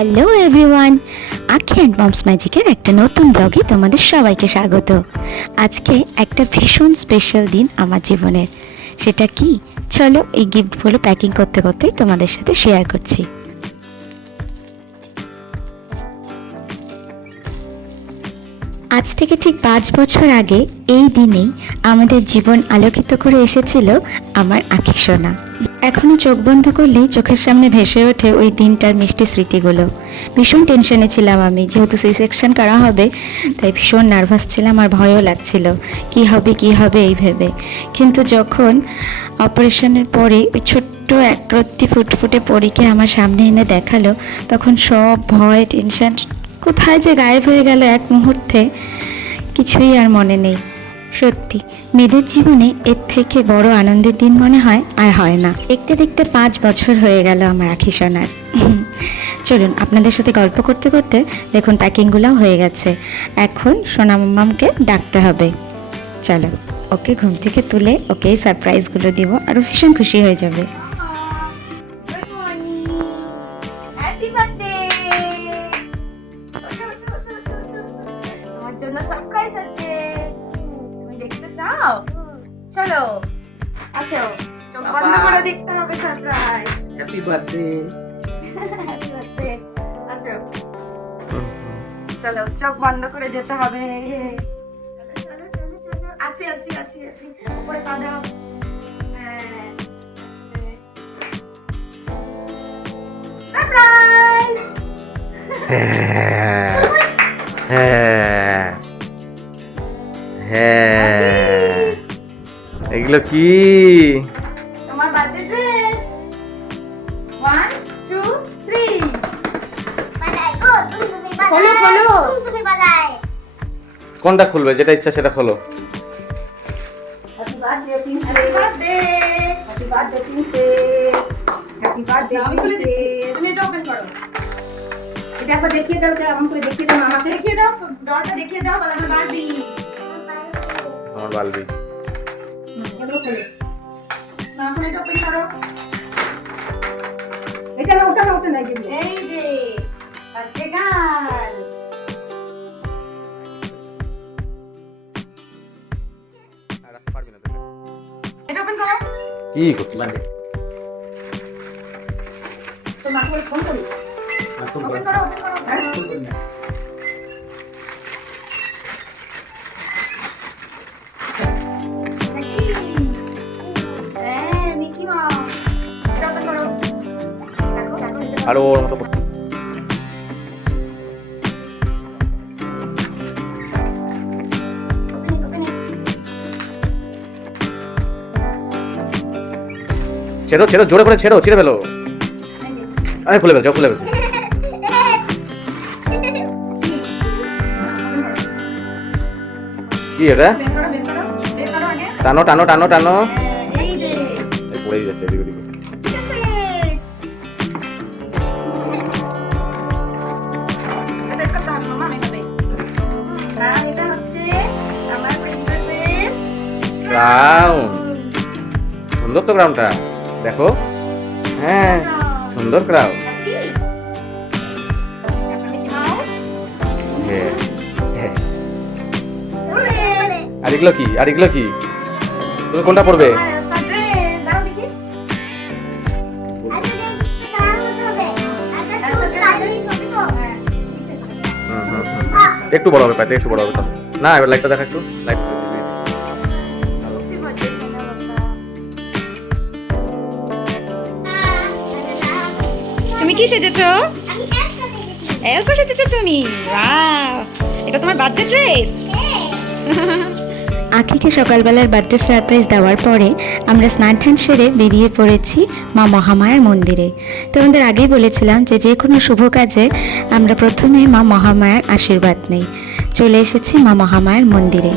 Hello everyone, আখি and moms ম্যাজিকের একটা নতুন ব্লগে তোমাদের সবাইকে স্বাগত। আজকে একটা ভীষণ স্পেশাল দিন আমার জীবনের। সেটা কি, চলো এই গিফটগুলো প্যাকিং করতে করতেই তোমাদের সাথে শেয়ার করছি। আজ থেকে ঠিক 5 বছর আগে এই দিনেই আমাদের জীবন আলোকিত করে এসেছিল আমার আখি সোনা। এখনও চোখ বন্ধ করলেই চোখের সামনে ভেসে ওঠে ওই দিনটার মিষ্টি স্মৃতিগুলো। ভীষণ টেনশনে ছিলাম আমি, যেহেতু সি সেকশন করা হবে তাই ভীষণ নার্ভাস ছিলাম আর ভয়ও লাগছিল কি হবে এই ভেবে। কিন্তু যখন অপারেশনের পরে ওই ছোট্ট একরত্তি ফুটফুটে পরীকে আমার সামনে এনে দেখালো, তখন সব ভয় টেনশন কোথায় যে গায়েব হয়ে গেল এক মুহূর্তে, কিছুই আর মনে নেই। সত্যি মেয়েদের জীবনে এর থেকে বড় আনন্দের দিন মনে হয় আর হয় না। দেখতে দেখতে 5 বছর হয়ে গেল আমার আখি সোনার। চলুন আপনাদের সাথে গল্প করতে করতে দেখুন প্যাকিংগুলোও হয়ে গেছে। এখন সোনা মাম্মামকে ডাকতে হবে। চলো ওকে ঘুম থেকে তুলে ওকে সারপ্রাইজগুলো দিব, আরও ভীষণ খুশি হয়ে যাবে। সারপ্রাইজ আছে, তুমি দেখতে চাও? চলো আচ্ছা, চোখ বন্ধ করে দেখতে হবে surprise. Happy birthday. Happy birthday. আচ্ছা চলো, চোখ বন্ধ করে যেতে হবে। চলো চলো চলো চলো, আছি আছি আছি আছি, উপরে পা দাও। সারপ্রাইজ। হ্যাঁ হ্যাঁ, এগুলো কি? তোমার বার্থডে ড্রেস। 1 2 3। খোলো খোলো। কোনটা খুলবে? যেটা ইচ্ছা সেটা খোলো। Happy birthday princess. Happy birthday. Happy birthday princess. Happy birthday. আমি খুলে দিচ্ছি, তুমি এটা ওপেন করো। এটা একবার দেখিয়ে দাও, এটা এমন করে দেখিয়ে দাও, আমাকে দেখিয়ে দাও, ডলটা দেখিয়ে দাও, বলো আমার বারবি। আমার বালবি। এগুলো খোলো। না এখন এটা ওপেন করো। এটা না, ওটা না, ওটা না, এই যে বার্থডে গার্ল। এটা ওপেন করো। কি করছিস? তো মাকে বলে ফোন করি। ওপেন করো, ওপেন করো। হ্যাঁ, মিকি মাউস। এটা ওপেন করো। দেখো দেখো এটা। আর ওর মতো ওপেনিং ওপেনিং। ছেড়ো ছেড়ো, জোরে করে ছেড়ো, ছিঁড়ে ফেলো। আরে খুলে ফেলছো, খুলে ফেলছো। কি এটা? বের করো বের করো বের করো আগে। টানো টানো টানো টানো। এই যে এই পড়েই যাচ্ছে এদিক ওদিক। বের করতে হবে মামা, এভাবে। আর এটা হচ্ছে আমার প্রিন্সেসের ক্রাউন। সুন্দর তো ক্রাউনটা, দেখো। হ্যাঁ, সুন্দর ক্রাউন। কি? তারপর মিকি মাউস। হ্যাঁ হ্যাঁ। ওরে আর এগুলো কি? আর এগুলো কি? তুমি কোনটা পড়বে? সারপ্রাইজ দাও দেখি। একটু বড় হবে, পাইতে একটু বড় হবে তো। না, এবার লাইটটা দেখা একটু। লাইট তুমি কি সেজেছো? এলসা সেজেছো তুমি? ওয়াও, এটা তোমার বার্থডে ড্রেস? আখিকে সকালবেলার বার্থডে সারপ্রাইজ দেওয়ার পরে আমরা স্নান টান সেরে বেরিয়ে পড়েছি মা মহামায়ার মন্দিরে। তোমাদের আগেই বলেছিলাম যে যে কোনো শুভ কাজে আমরা প্রথমে মা মহামায়ার আশীর্বাদ নেই। চলে এসেছি মা মহামায়ার মন্দিরে।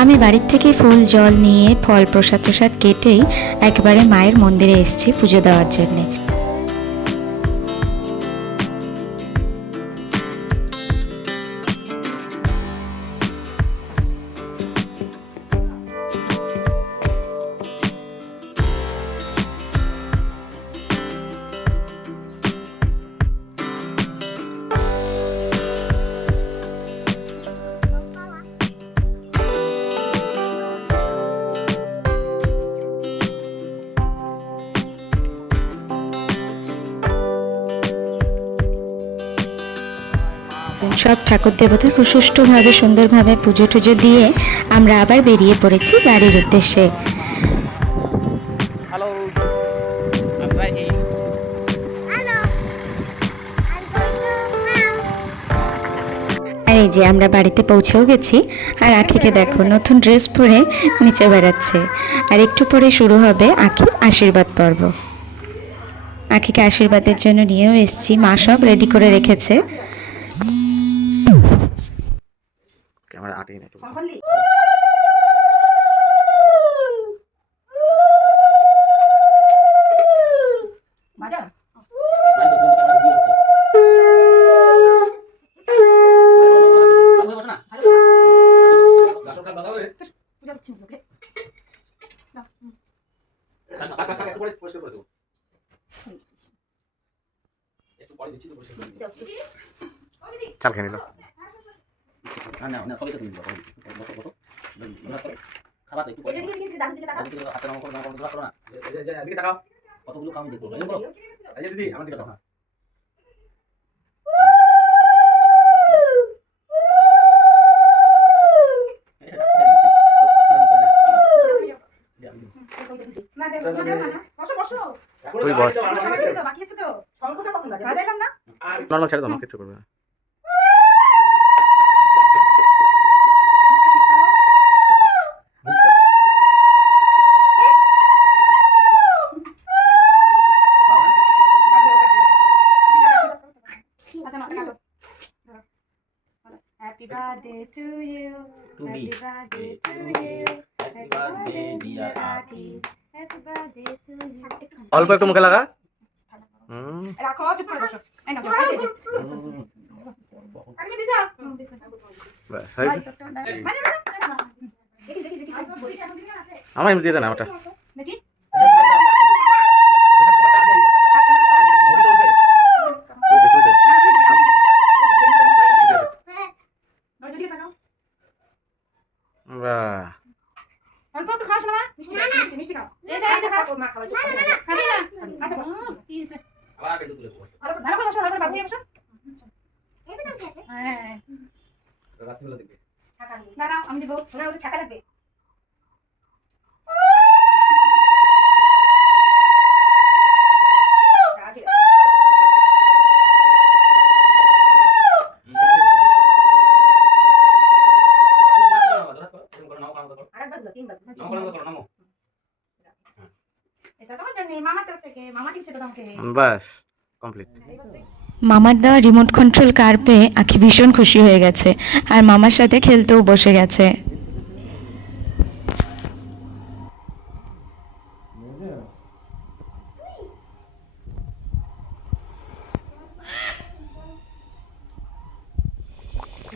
আমি বাড়ির থেকে ফুল জল নিয়ে ফল প্রসাদ প্রসাদ কেটেই একবারে মায়ের মন্দিরে এসেছি পুজো দেওয়ার জন্যে। সব ঠাকুর দেবতার খুব সুষ্ঠুভাবে সুন্দরভাবে পুজো টুজো দিয়ে আমরা আবার বেরিয়ে পড়েছি বাড়ির উদ্দেশ্যে। হ্যালো, আমরা এই আর এই যে আমরা বাড়িতে পৌঁছেও গেছি। আর আখিকে দেখো নতুন ড্রেস পরে নিচে বেড়াচ্ছে। আর একটু পরে শুরু হবে আখির আশীর্বাদ পর্ব। আখিকে আশীর্বাদের জন্য নিয়েও এসেছি, মা সব রেডি করে রেখেছে। ক্যামেরা আটেই না একটু। বাজা পূজা হচ্ছে ওকে চাল খেয়ে নিল। কতগুলো কাম দেখবো দিদি আমার দিকে তাকাও। না বসো বসো তুই বস। বাকি আছে তো শঙ্কটা কখন বাজাইলাম না নর্মাল ছেড়ে দাও, কিছু করবে না। Happy birthday to you. To me. Happy birthday to you. Happy birthday dear Aki. Happy birthday to you. অল্প একটু মুখে লাগা। রাখো চুপ করে বসো এই নাও এই যে আমি দিছা ব্যাস হয়েছে। দেখি দেখি দেখি আমার এমনি দিয়ে দেন আমারটা। দেখি ছবি তুলবে। তুই দে, তুই দে। বাহ, অল্প একটু খাস না মিষ্টি মিষ্টি মিষ্টি খাও এই দে খাও মা খাওয়া খাবি না আচ্ছা বসো কি হইছে আবার একটু তুলে বসো। আর ভালো বসো আর বাবু বসো হ্যাঁ রাত্রিবেলা দেখবে। দাঁড়াও আমি দিব না ওটা ছাকা লাগবে আরেকবার দিও তিনবার এটা তোমার জন্য মামার তরফ থেকে মামা দিচ্ছে তো তোমাকে বাস কমপ্লিট। মামার দেওয়া রিমোট কন্ট্রোল কার পেয়ে আখি ভীষণ খুশি হয়ে গেছে আর মামার সাথে খেলতেও বসে গেছে।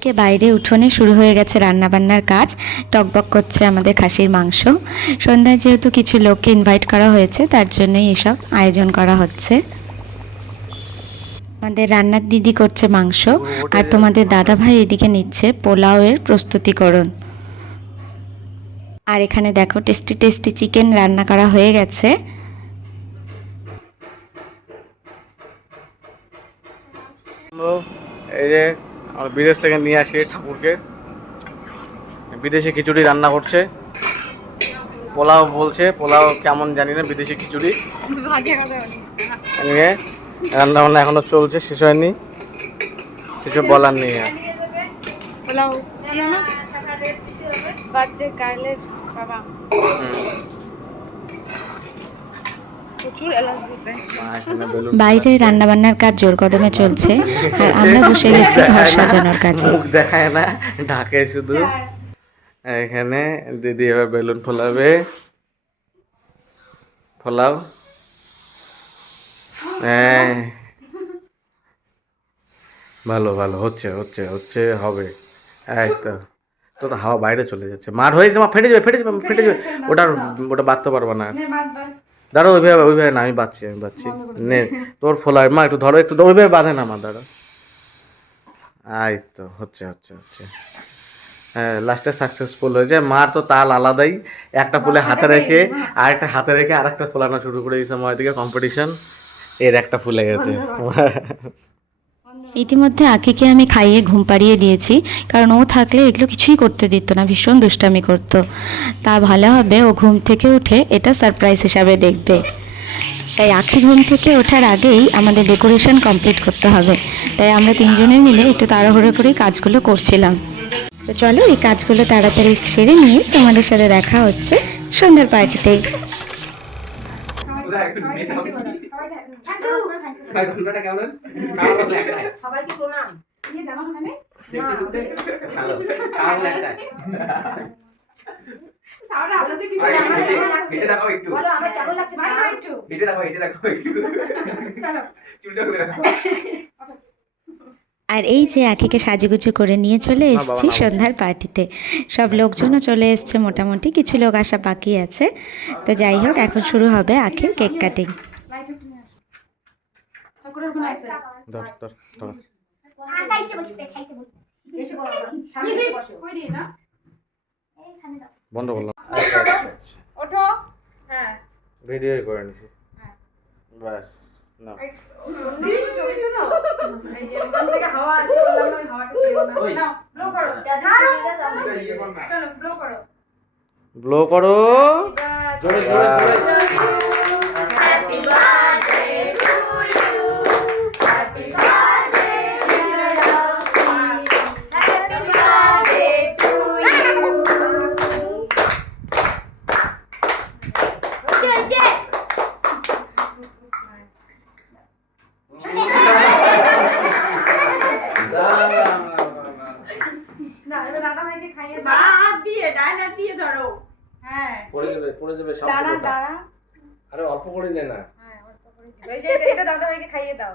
কে বাইরে উঠোনে শুরু হয়ে গেছে রান্নাবান্নার কাজ। টকবক করছে আমাদের খাসির মাংস। সন্ধ্যায় যেহেতু কিছু লোককে ইনভাইট করা হয়েছে তার জন্যই এসব আয়োজন করা হচ্ছে। আমাদের রান্নার দিদি করছে মাংস আর তোমাদের দাদা ভাই এদিকে নিচ্ছে পোলাওয়ের প্রস্তুতিকরণ। আর এখানে দেখো টেস্টি টেস্টি চিকেন রান্না করা হয়ে গেছে। এই যে আমরা বিদেশ থেকে নিয়ে আসি ঠাকুরকে, বিদেশি খিচুড়ি রান্না করছে। পোলাও বলছে, পোলাও কেমন জানি না, বিদেশি খিচুড়ি নিয়ে রান্না বান্না এখনো চলছে, শেষ হয়নি, কিছু বলার নেই আর। এখানে বেলুন বাইরে রান্নাবান্নার কাজ জোর কদমে চলছে আর আমরা বসে গেছি ঘর সাজানোর কাজে। মুখ দেখায় না, ঢাকে শুধু। এখানে দিদি এবার বেলুন ফোলাবে, ফোলাও। হ্যাঁ ভালো ভালো হচ্ছে হচ্ছে হচ্ছে হবে। এই তো তো তো হাওয়া বাইরে চলে যাচ্ছে, মার হয়ে যাচ্ছে, মা ফেটে যাবে ফেটে যাবে ফেটে যাবে। ওটা বাঁধতে পারবো না। দাঁড়ো ওইভাবে না, আমি বাঁধছি নে তোর ফোলায় মা একটু ধরো, একটু ওইভাবে বাঁধে না মা, দাঁড়ো। এই তো হচ্ছে হচ্ছে হচ্ছে। হ্যাঁ লাস্টে সাকসেসফুল হয়েছে। মার তো তাল আলাদাই, একটা ফুলে হাতে রেখে আরেকটা হাতে রেখে আরেকটা ফোলানো শুরু করে দিয়েছে। মায়ের দিকে কম্পিটিশন, এর একটা ফুলে গেছে। ইতিমধ্যে আখিকে আমি খাইয়ে ঘুম পাড়িয়ে দিয়েছি, কারণ ও থাকলে এগুলো কিছুই করতে দিত না, ভীষণ দুষ্টামি করতো। তা ভালো হবে ও ঘুম থেকে উঠে এটা সারপ্রাইজ হিসাবে দেখবে। তাই আখি ঘুম থেকে ওঠার আগেই আমাদের ডেকোরেশন কমপ্লিট করতে হবে, তাই আমরা তিনজনে মিলে একটু তাড়াহুড়ো করে কাজগুলো করছিলাম। তো চলো এই কাজগুলো তাড়াতাড়ি সেরে নিয়ে তোমাদের সাথে দেখা হচ্ছে সন্ধ্যার পার্টিতে। সবাইকে প্রণাম। বলো আমার কেমন লাগছে? আর এই যে আখিকে সাজুগুজু করে নিয়ে চলে এসেছি সন্ধ্যার পার্টিতে। সব লোকজনও চলে এসছে, মোটামুটি কিছু লোক আসা বাকি আছে। তো যাই হোক, এখন শুরু হবে আখির কেক কাটিং। বন্ধ করলাম, ওঠো। হ্যাঁ ভিডিও করে নিছি, ব্যাস না। ছবি তুলো। এই যে ওখান থেকে হাওয়া আসে, বললাম ওই হাওয়াটা পেও না। নাও ব্লো করো। চলো ব্লো করো। ব্লো করো জোরে জোরে জোরে। Happy birthday to you, happy birthday dear Rocky, happy birthday to you. না এবার দাদা ভাইকে খাইয়ে দাও। হাত দিয়ে, ডান হাত দিয়ে ধরো। হ্যাঁ পড়ে যাবে সব। দাঁড়া দাঁড়া। আরে অল্প করে নে না। হ্যাঁ অল্প করে দিও। এই যে এটা দাদা ভাইকে খাইয়ে দাও।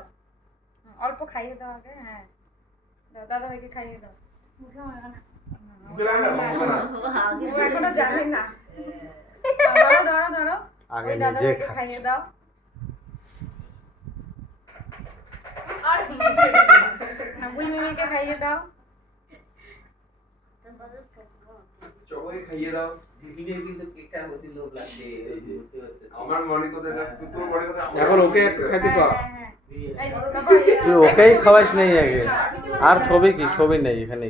অল্প খাইয়ে দাও আগে। হ্যাঁ দাও, দাদা ভাইকে খাইয়ে দাও। মুখে মারো না। ও এখনো জানে না। ধরো ধরো ধরো। আগে ওই দাদা নিজে ভাইকে খাচ্ছে। খাইয়ে দাও। আর বুই মিমিকে খাইয়ে দাও। সবাই খাইয়ে দাও। দিদির কিন্তু কেকটার প্রতি লোভ লাগছে, বুঝতে পারছিস? আমার মনে কোথায় না, তোর মনে কোথায়? এখন ওকে খাইতে পাও। হ্যাঁ, হ্যাঁ। এই যে বাবা, তুই ওকেই খাওয়াইস নেই আগে। আর ছবি কি? ছবি নেই এখানে।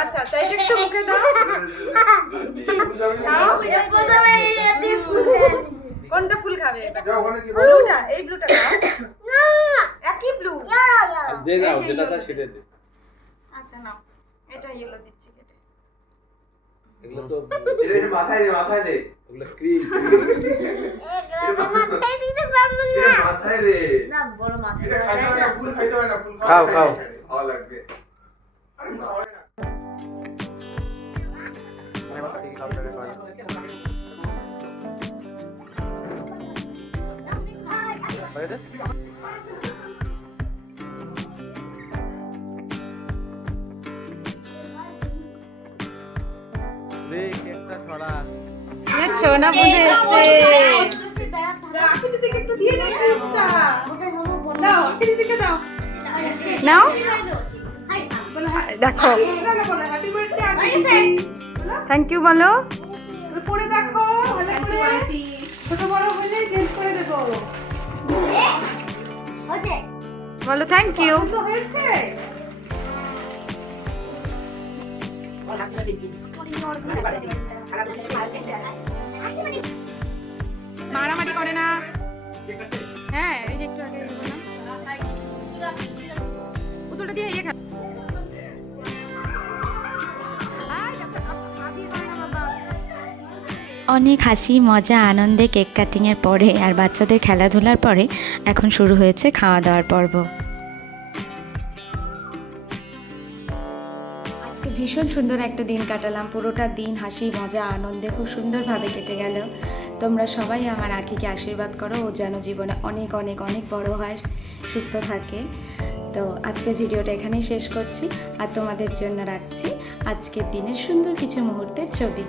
আচ্ছা তাই একটু মুখে দাও। কোনটা ফুল খাবে এটা? ব্লুটা, এই ব্লুটা খাও। একই ব্লু। দে না, এই যে যেটা তা yellow। সেটা দে। আচ্ছা নাও, এটা ইয়েলো দিচ্ছি কেটে। এগুলো তো এটা মাথায় দে, মাথায় দে। এগুলো ক্রিম। এটা মাথায় দে। এটা খাইতে হয় না, ফুল খাইতে হয় না, ফুল খাও খাও। ভালো লাগবে। আরে না। দে কেকটা ছড়া। সোনা বুঝে এসছে। নাও দেখো, থ্যাংক ইউ বলো। পরে দেখো, ছোট বড় হলে চেঞ্জ করে দেবো। বলো থ্যাংক ইউ। মারামারি করে না। হ্যাঁ এই যে একটু আগে পুতুলটা দিয়ে ইয়ে খা। অনেক হাসি মজা আনন্দে কেক কাটিংয়ের পরে আর বাচ্চাদের খেলাধুলার পরে এখন শুরু হয়েছে খাওয়া দাওয়ার পর্ব। আজকে ভীষণ সুন্দর একটা দিন কাটালাম, পুরোটা দিন হাসি মজা আনন্দে খুব সুন্দরভাবে কেটে গেল। তোমরা সবাই আমার আখিকে আশীর্বাদ করো, ও যেন জীবনে অনেক অনেক অনেক বড় হয়, সুস্থ থাকে। তো আজকের ভিডিওটা এখানেই শেষ করছি আর তোমাদের জন্য রাখছি আজকের দিনের সুন্দর কিছু মুহূর্তের ছবি।